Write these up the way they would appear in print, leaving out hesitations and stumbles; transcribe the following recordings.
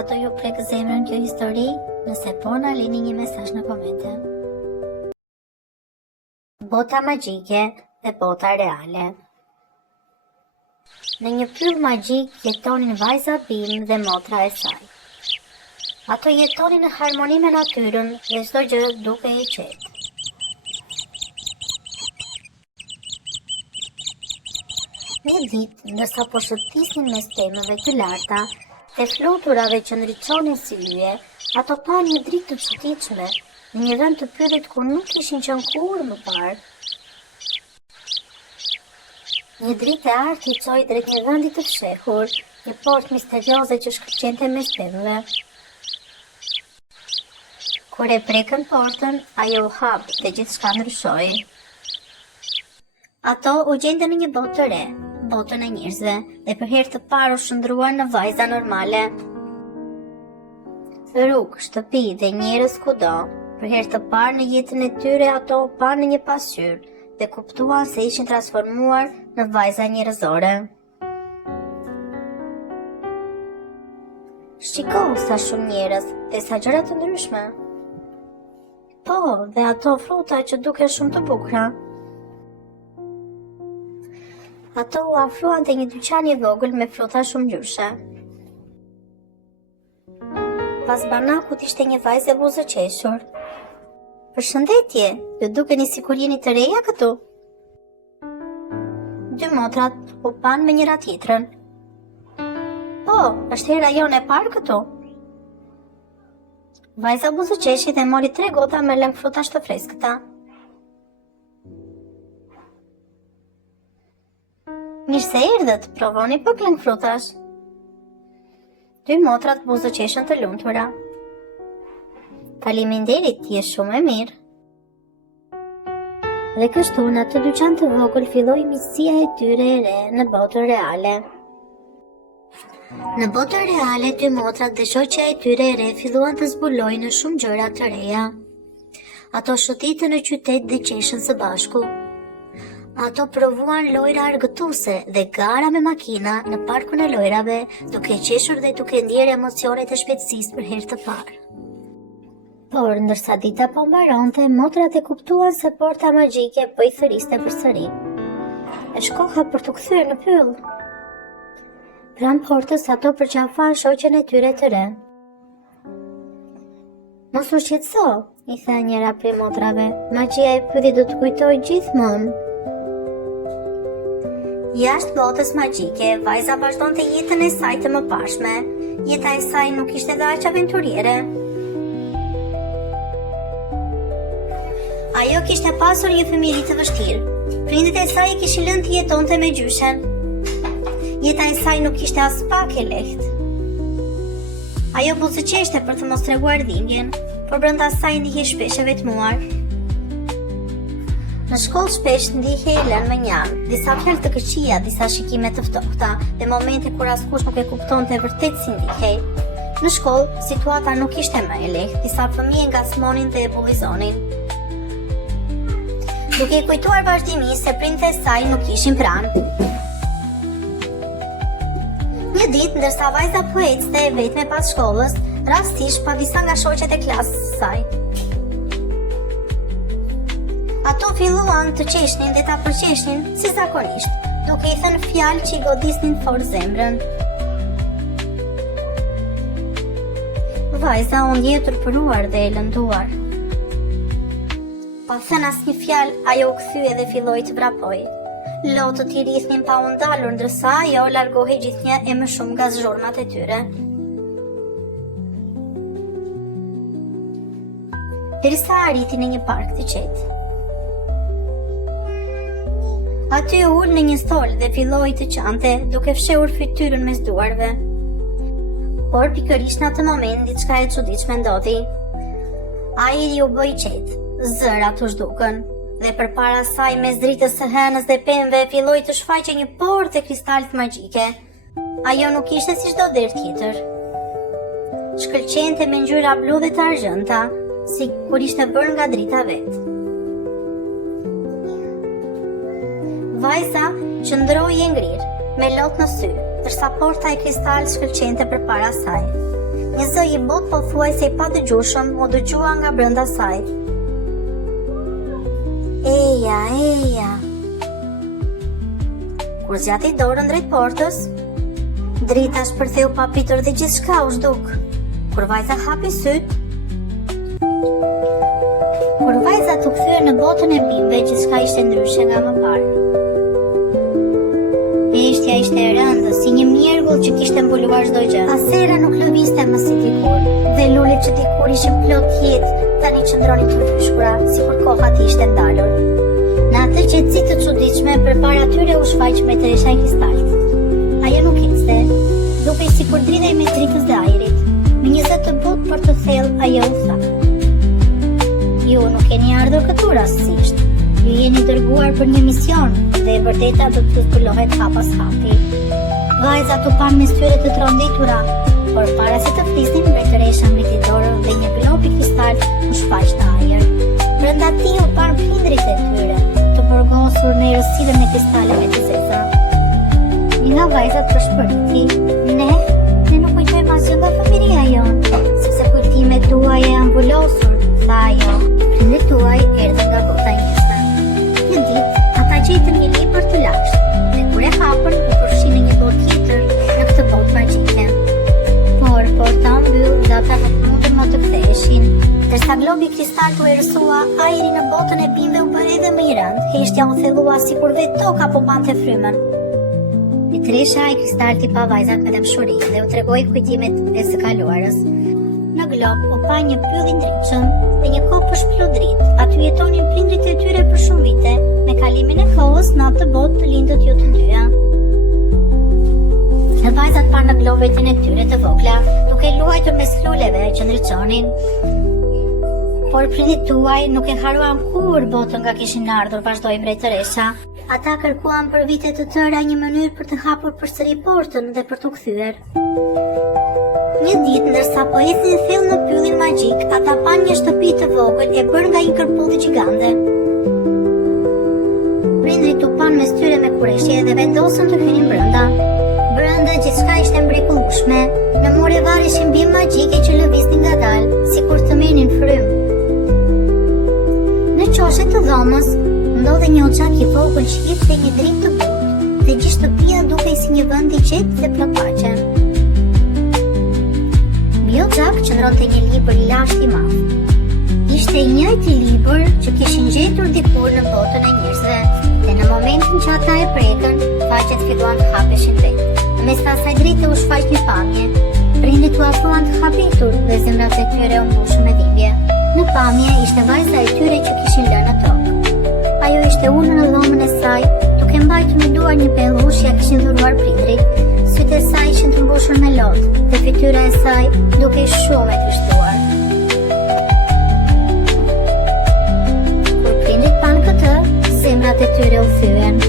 Ato ju prek zemrën kjo histori, nëse po na lini një mesazh në komente. Bota magjike dhe bota reale. Në një pyll magjik jetonin vajza Bim dhe motra e saj. Ato jetonin në harmoni me natyrën dhe çdo gjë duke i qetë. Një ditë, ndërsa po shëtisnin mes pemëve të larta dhe fluturave që ndriçonin si yje, ato pan një dritë të çuditshme në një vend të pyllit ku nuk ishin qenë kurrë më parë. Një dritë e artë i çoi drejt një vendi të fshehur, një portë misterioze që shkëlqente mes pemëve. Kur e prekën portën, ajo u hap dhe gjithçka ndryshoi. Ato u gjendën në një botë të re, botën e njerëzve, dhe për herë të parë u shndruan në vajza normale. Rrugë, shtëpi dhe njerëz kudo, për herë të parë në jetën e tyre ato u pan në një pasqyrë dhe kuptuan se ishin transformuar në vajza njerëzore. Shiko, sa shumë njerëz dhe sa gjëra të ndryshme. Po, dhe ato fruta që duken shumë të bukura. Ato u afruan te një dyqan i vogël me fruta shumë ngjyrshe. Pas banakut ishte një vajzë e buzëqeshur. Përshëndetje, ju dukeni sikur jeni të reja këtu? Dy motrat u pan me njëra tjetrën. Po, është hera jone e parë këtu. Vajza buzëqeshit e mori 3 gota me lëng frutash të freskëta. Mirë se erdhët, provoni pak lëng frutash. Dy motrat buzëqeshën të lumtura. Faleminderit, je shumë e mirë. Dhe kështu në atë dyqan të vogël filloi miqësia e tyre e re në botën reale. Në botën reale, dy motrat dhe shoqja e tyre e re filluan të zbulojnë shumë gjëra të reja. Ato shëtitën në qytet dhe qeshën së bashku. Ato provuan lojra argëtuese dhe gara me makina në parkun e lojrave, duke qeshur dhe duke ndjerë emocionet e shpejtësisë për herë të parë. Por, ndërsa dita po mbaronte, motrat e kuptuan se porta magjike po i thëriste përsëri. Është koha për t'u kthyer në pyll. Pranë portës ato përqafan shoqen e tyre të re. Mos u shqetëso, i tha njëra prej motrave, magjia e pyllit do të kujtojë gjithmonë. Jashtë botës magjike, vajza vazhdonte jetën e saj të mëparshme. Jeta e saj nuk ishte dhe aq aventuriere. Ajo kishte pasur një fëmijë të vështirë. Prindit e saj e kishin lënë të jetonte me gjyshen. Jeta e saj nuk ishte as pak e lehtë. Ajo buzëqeshte për të mos treguar dhimbjen, por brenda saj ndihej shpesh e vetmuar. Në shkollë shpesh ndihej e lënë me njanë, disa fjalë të këqija, disa shikime të ftohta, dhe momente kur askush nuk e kuptonte vërtet si ndihej. Në shkollë, situata nuk ishte më e lehtë, disa fëmijë ngasmonin dhe e bullizonin. Duke i kujtuar vazhdimisht se prindët e saj nuk ishin pranë. Një ditë, ndërsa vajza po ecte e vetme pas shkollës, rastisht pa disa nga shoqet e klasës së saj. Ato filluan të qeshnin dhe ta përqeshnin si zakonisht, duke i thënë fjalë që i godisnin fort zemrën. Vajza u ndjej turpëruar dhe e lënduar. Pa thënë asnjë fjalë, ajo u kthye dhe filloi të vrapoj. Lotët i rrithnin pa u ndalur, ndërsa ajo largohej gjithnjë e më shumë nga zhurmat e tyre. Derisa arriti në një park të qetë. Aty u ul në një stol dhe filloi të qante, duke fshehur fytyrën mes duarve. Por pikërisht në atë moment diçka e çuditshme ndodhi. Ai u bë i qetë. Zërat u zhdukën, dhe përpara saj mes dritës së hënës dhe pemëve filloi të shfaqe një portë e kristalit magjike. Ajo nuk ishte si çdo derë tjetër. Shkëlqente me ngjyra blu dhe të argjënta, si kur ishte bërë nga drita vet. Vajza qëndroi e ngrirë, me lot në sy, ndërsa porta e kristal shkëlqente përpara saj. Një zë i butë pothuajse i padëgjueshëm u dëgjua nga brenda saj. Eja. Kur zgjati dorën drejt portës, drita shpërtheu pa pritur dhe gjithçka u zhduk. Kur vajza hapi syt, kur vajza u kthye në botën e bimëve, gjithçka ishte ndryshe nga më parë. Peshqja ishte e rëndë, si një mjergull që kishte mbuluar çdo gjë. Asera nuk lëvizte më si dikur, dhe lulet që dikur ishin plot jetë, tani qëndronin të fyshkura, sikur koha t'i ishte ndalur. Në atë qetësi të çuditshme, përpara tyre u shfaq mbretëresha e kristalt. Ajo nuk ecte, dukej sikur dridhej me drikës dhe ajrit. Me një zë të butë për të thellë, ajo u tha: "Ju nuk keni ardhur këtu rastësisht. Ju jeni dërguar për një mision dhe e vërteta do të zbulohet hap pas hapi." Vajzat u pan mes tyre të tronditura, por para se të flisnin, mbretëresha mbriti dorën dhe një glob i kristal u shfaq në ajër. Brenda tij u pan prindrit e tyre, të përgosur në errësirën e kristaleve të zeza. Një nga vajzat përshpëriti: Ne nuk kujtojmë asgjë nga fëmijëria jonë, sepse kujtimet tuaja janë mbulosur, tha ajo. Prindrit tuaj erdhën nga bota njësme. Një ditë, ata gjetën një libër të lashtë, dhe kur e hapën, u përfshin në një botë tjetër, në këtë botë magjike. Por porta mbyll dhe ata nuk mundën më të ktheheshin. Ndërsa globi kristal u erësua, ajri në botën e bimëve u bë edhe më i rëndë. Heshtja u thellua sikur vetë toka po bante frymën. Mbretëresha e kristalti pa vajzat me dëmshuri dhe u tregoi kujtimet e së kaluarës. Në glob u pa një pyll i ndritshëm dhe një kopësh plot dritë. Aty jetonin prindrit e tyre për shumë vite. Me kalimin e kohës, në atë botë të lindët ju të dyja. Dhe vajzat pa në globetin e tyre të vogla, duke luajtur mes luleve që ndriçonin. Por prindit tuaj nuk e haruan kur botën nga kishin ardhur, vazhdoi mbretëresha. Ata kërkuan për vite të tëra një mënyrë për të hapur përsëri portën dhe për t'u kthyer. Një ditë, ndërsa po ecnin thellë në pyllin magjik, ata pan një shtëpi të vogël e bërë nga një kërpullë gjigande. Prindrit u pan mes tyre me kureshje dhe vendosën të hynin brenda. Brenda gjithçka ishte mrekullueshme. Në mure vareshin bimë magjike që lëviznin ngadalë, sikur të merrnin frymë. Në qoshet të dhomës ndodhe një oxhak i vogël që jepte një dritë të butë, dhe gjithë shtëpia dukej si një vend i qetë dhe plot paqe. Mbi oxhak qëndronte një libër i lashtë i madh. Ishte i njëjti libër që kishin gjetur dikur në botën e njerëzve, dhe në momentin që ata e prekën, faqet filluan të hapeshin vetë. Në mes të asaj drite u shfaq një pamje. Prindrit u afruan të habitur dhe zemrat e tyre u mbushën me dhimbje. Në pamje ishte vajza e tyre që kishin lënë në tokë. Ajo ishte ulur në dhomën e saj, duke mbajtur në duar një pellush ja kishin dhuruar prindrit. Sytë e saj ishin të mbushur me lotë, dhe fytyra e saj dukej shumë e trishtuar. Kur prindrit panë këtë, zemrat e tyre u thyen.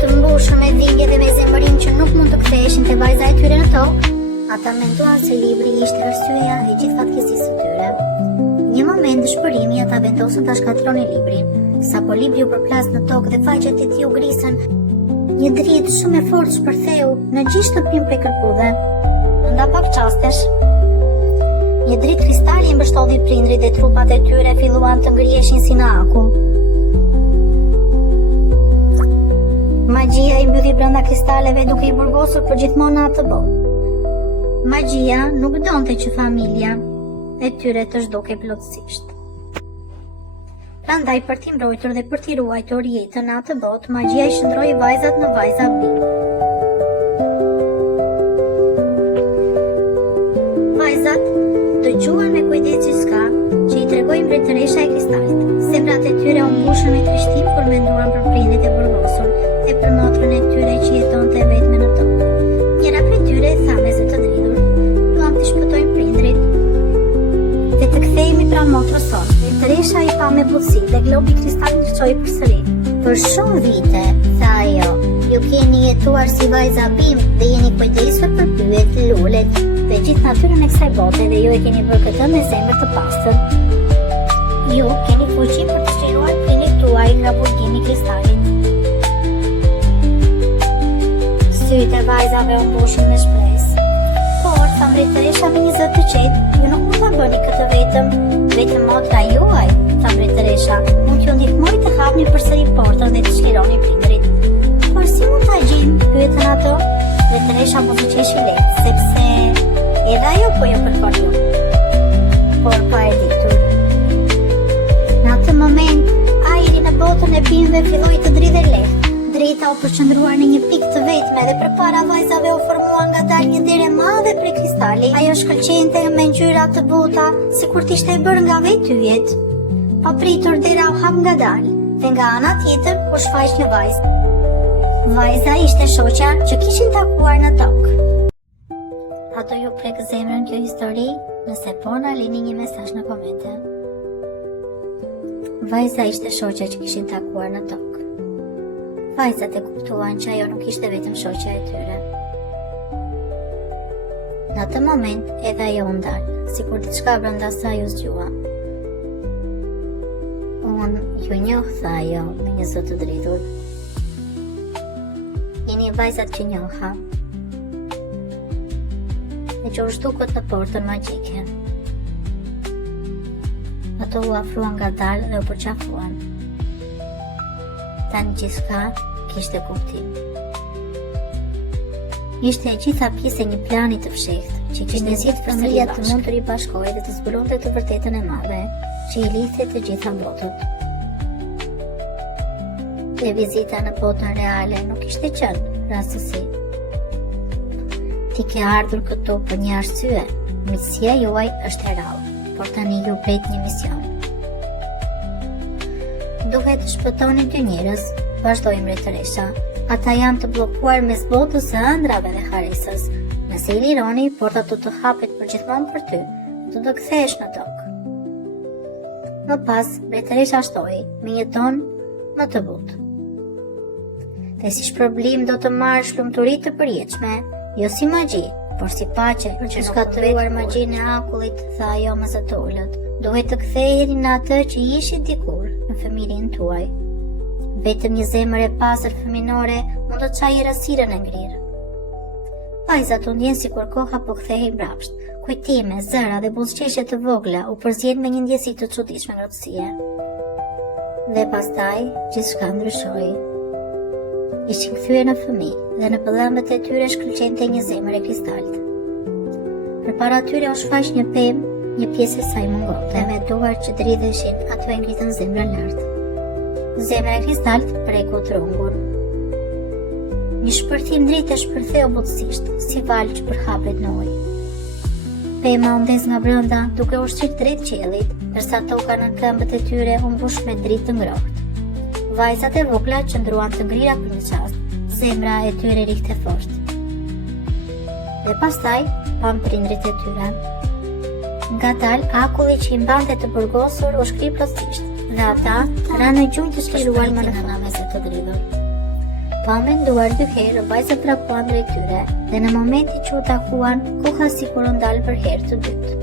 Të mbushur me dhimbje dhe me zemërim që nuk mund të ktheheshin te vajza e tyre në tokë, ata menduan se libri ishte arsyeja e gjithë fatkeqësisë së tyre. Një moment dëshpërimi, ata vendosën ta shkatronin librin. Sapo libri u përplas në tokë dhe faqet e tij u grisën, një dritë shumë e fortë shpërtheu në gjithë shtëpinë prej kërpudhe. Nda pak çastesh, një dritë kristali mbështodhi prindrit dhe trupat e tyre filluan të ngriheshin si në akull. Magjia i mbylli brenda kristaleve duke i burgosur përgjithmonë në atë botë. Magjia nuk donte që familja e tyre të zhdukej plotësisht. Prandaj për t'i mbrojtur dhe për t'i ruajtur jetën në atë botë, magjia i shndroi vajzat në vajza bimë. Vajzat dëgjuan me kujdes gjithçka që i tregoi mbretëresha e kristalt. Zemrat e tyre u mbushën me trishtim kur menduan për prindrit e burgosur dhe për motrën e tyre që jetonte vetme në tokë. Njëra prej tyre tha me zë të dridhur: "Duam të shpëtojmë prindrit dhe të kthehemi pra motrës sonë." Mbretëresha i pa me butësi dhe globi kristal ndriçoi përsëri. "Për shumë vite," tha ajo, "ju keni jetuar si vajza bimë dhe jeni kujdesur për pyet, lulet dhe gjithë natyrën e kësaj bote dhe ju e keni bërë këtë me zemër të pastër. Ju keni fuqi për të çliruar prindrit tuaj nga burgimi i kristalit." Sytë e vajzave u mbushën me shpresë. "Por," tha mbretëresha me një zot të qetë, ju nuk mund ta bëni këtë vetëm motra juaj, tha Bre Teresha. Mund t'ju ndihmoj të hapni përsëri portën dhe të çlironi prindrit. Por si mund ta gjejmë? Pyetën ato. Bre Teresha mund të qeshi lehtë, sepse edhe ajo po ju kërkon ju. Por pa e ditur. Në atë moment, ajri në botën e bimëve filloi të dridhej lehtë. Drita u përqendruar në një pikë të vetme dhe përpara vajzave u formua ngadalë një dere madhe prej kristali. Ajo shkëlqente me ngjyra të buta, sikur të ishte e bërë nga vetë yjet. Pa pritur dera u hap ngadalë dhe nga ana tjetër u shfaq një vajzë. Vajza ishte shoqja që kishin takuar në tokë. Ato ju prek zemrën kjo histori? Nëse po, na lini një mesazh në komente. Vajza ishte shoqja që kishin takuar në tokë. Vajzat e kuptuan që ajo nuk ishte vetëm shoqja e tyre. Në atë moment edhe ajo u ndal, sikur diçka brenda saj u zgjua. Unë ju njoh, tha ajo me një zot të dridhur. Jeni vajzat që njoha. E që u shtukët në portën magjike. Ato u afruan ngadalë dhe u përqafuan. Tani gjithka kishte kuptim. Ishte e gjitha pjesë e një plani të fshehtë, që kishte zgjedhur familja të mund të ribashkohej dhe të zbulonte të vërtetën e madhe, që i lidhte të gjitha botët. Dhe vizita në botën reale nuk ishte qenë rastësi. Ti ke ardhur këtu për një arsye, misionia juaj është e rrallë, por tani ju pret një mision. Duhet të shpëtoni dy njerëz, vazhdoi Bre Teresha. Ata janë të bllokuar mes botës së ëndrave dhe haresës. Nëse i lironi, porta do të hapet përgjithmonë për ty, do të kthehesh në tokë. Më pas, Bre Teresha shtoi me një ton më të butë. Dhe si shpërblim do të marrësh lumturi të përjetshme, jo si magji, por si paqe, për që shkatëruar magjinë e akullit, tha ajo me zë të ulët. Duhet të ktheheni në atë që ishit dikur, në familjen tuaj. Vetëm një zemër e pastër fëminore mund të çajë errësirën e ngrirë. Vajzat u ndjen sikur koha po kthehej mbrapsht. Kujtime, zëra dhe buzëqeshje të vogla u përzien me një ndjesi të çuditshme ngrohtësie. Dhe pastaj gjithçka ndryshoi. Ishin kthyer në fëmijë dhe në pëllëmbët e tyre shkëlqente një zemër e kristaltë. Përpara tyre u shfaq një pemë, një pjesë e saj mungonte, dhe me duar që dridheshin, aty e ngritën zemrën lart. Zemra e kristalt preku trungur. Një shpërthim drejtë e shpërtheu butësisht, si valë që përhapet në ujë. Pema u ndez nga brenda, duke ushqyer drejt qiellit, ndërsa toka në këmbët e tyre u mbush me dritë të ngrohtë. Vajzat e vogla qëndruan të ngrira për një çast, zemra e tyre rikte fort. Dhe pastaj pan prindrit e tyre. Ngadalë, akulli që i mbante të burgosur u shkri plotësisht, dhe ata ranë në gjunjë të shkëlqyer më në anamese të dridhur. Pa menduar dy herë, vajzat trapuan drejt tyre, dhe në momentin që u takuan, koha sikur u ndal për herë të dytë.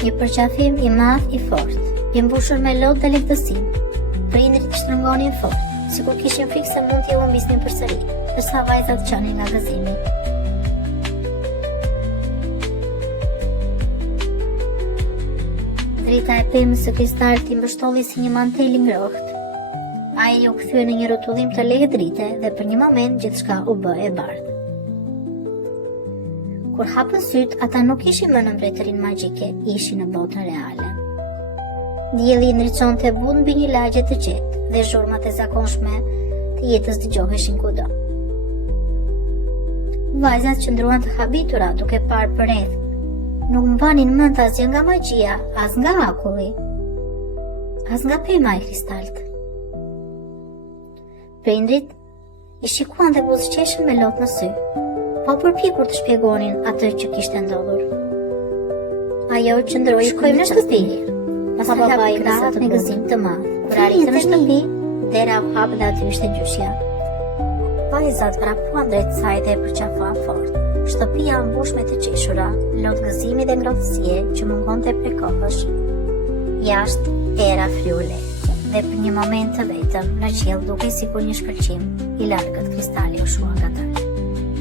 Një përqafim i madh i fortë, i mbushur me lodh dhe lehtësim. Prindrit shtrëngonin fort, sikur kishin frikë se mund t'i humbisnin përsëri, ndërsa vajzat qanin nga gëzimi. Drita e pemës së kristalit i mbështolli si një mantel i ngrohtë. Ajri u kthye në një rrotullim të lehtë drite dhe për një moment gjithçka u bë e bardhë. Kur hapën syt, ata nuk ishin më në mbretërinë magjike, ishin në botën reale. Dielli ndriçonte bunë mbi një lagje të qetë dhe zhurmat e zakonshme të jetës dëgjoheshin kudo. Vajzat qëndruan të habitura duke parë përreth. Nuk mbanin mend asgjë nga magjia, as nga akulli, as nga pema e kristalt. Prindrit i shikuan dhe buzëqeshën me lot në sy, po përpikur të shpjegonin atë që kishte ndodhur. Ajo qëndroi shkojmë në shtëpi. Pas babai krahas me gëzim të madh. Kur arritën në shtëpi, dera u hap dhe aty ishte gjyshja. Vajzat vrapuan drejt saj dhe e përqafuan fort. Shtëpia u mbush me të qeshura, lot gëzimi dhe ngrohtësie që mungonte prej kohësh. Jashtë era friule, dhe për një moment të vetëm në qiell dukej sikur një shkëlqim i largët kristali u shua ngadalë.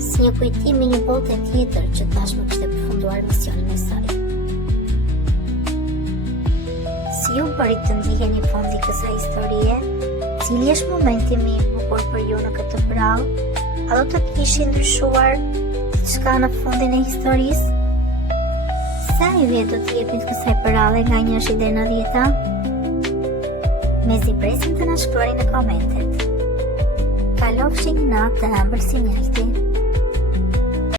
Si një kujtim i një bote tjetër që tashmë kishte përfunduar misionin. bëri të ndiheni fundi kësaj historie? Cili është momenti më i bukur për ju në këtë brallë? A do të kishte ndryshuar diçka në fundin e historisë? Sa i vjet do të jepni kësaj paralle nga 1 deri në 10? Mezi presim të na shkruani në komentet. Kalofshin natë të ëmbël si mjalti.